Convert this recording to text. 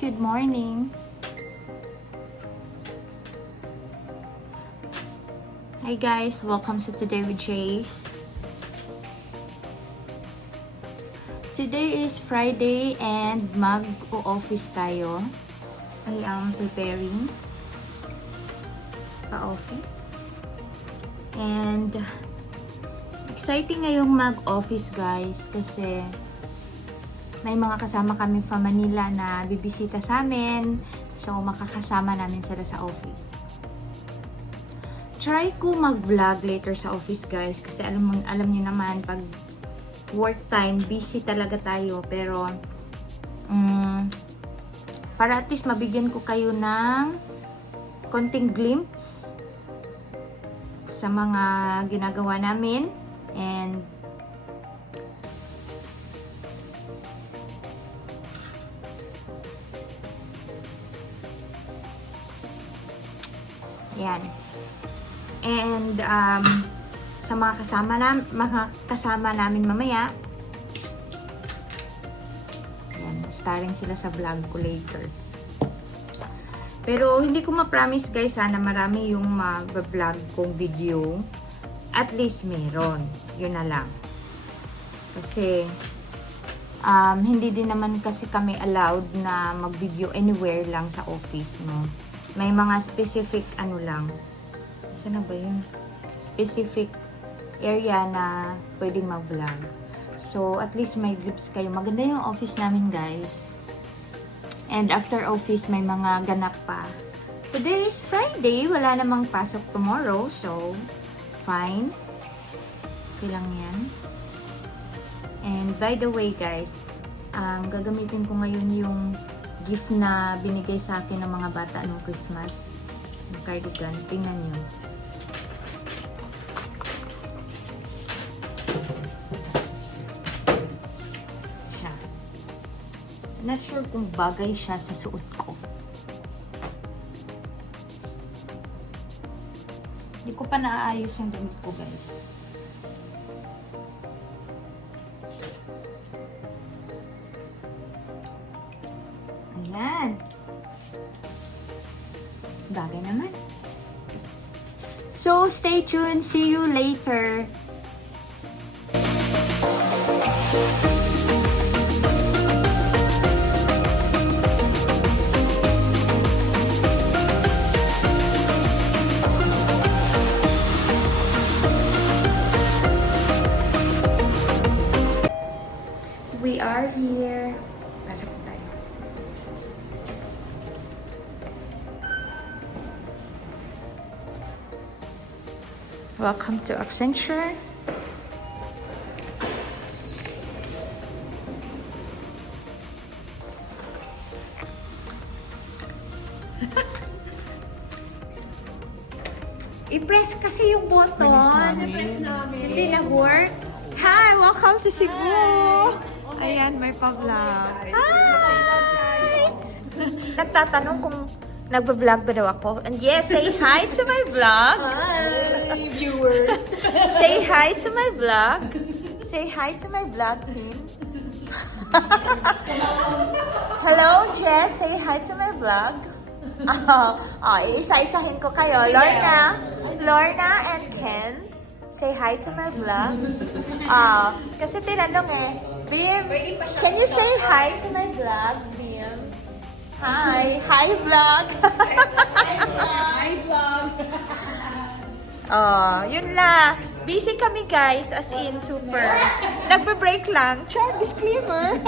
Good morning. Hi guys, welcome to Today with Jace. Today is Friday and mag-o-office tayo. I am preparing pa-office. And exciting ngayong mag-office guys kasi may mga kasama kami from Manila na bibisita sa amin. So, makakasama namin sila sa office. Try ko mag-vlog later sa office guys. Kasi alam niyo naman, pag work time, busy talaga tayo. Pero, para at least mabigyan ko kayo ng konting glimpse sa mga ginagawa namin. And, yan. And sa mga kasama namin mamaya, yan, starring sila sa vlog ko later. Pero hindi ko ma-promise guys na marami yung mag-vlog kong video. At least meron. Yun na lang. Kasi hindi din naman kasi kami allowed na mag-video anywhere lang sa office, no? May mga specific lang. Saan na ba yun? Specific area na pwedeng mag-vlog. So, at least may glimpse kayo. Maganda yung office namin, guys. And after office, may mga ganap pa. Today is Friday. Wala namang pasok tomorrow. So, fine. Okay lang yan. And by the way, guys, gagamitin ko ngayon yung gift na binigay sa akin ng mga bata noong Christmas. Yung cardigan. Tingnan nyo. Siya. Not sure kung bagay siya sa suot ko. Hindi ko pa naaayos yung damit ko, guys. Ayan. Bagay naman. So, stay tuned. See you later. We are here. Pasok tayo. Welcome to Accenture. I-press kasi yung button. Hindi na-work. Hi! Welcome to Cebu! Ayan, may pa-vlog. Hi! Nagtatanong kung nagba-vlog ba daw ako. And yes, say hi to my vlog. Hi, viewers. Say hi to my vlog. Say hi to my vlog team. Hello, Jess. Say hi to my vlog. Isa-isahin ko kayo. Lorna and Ken. Say hi to my vlog. Kasi tinanong Bim, can you say hi to my vlog, Bim? Hi. Hi, vlog. Hi, vlog. Yun lang. Busy kami, guys. As in, super. Nagbe-break lang. Char, disclaimer.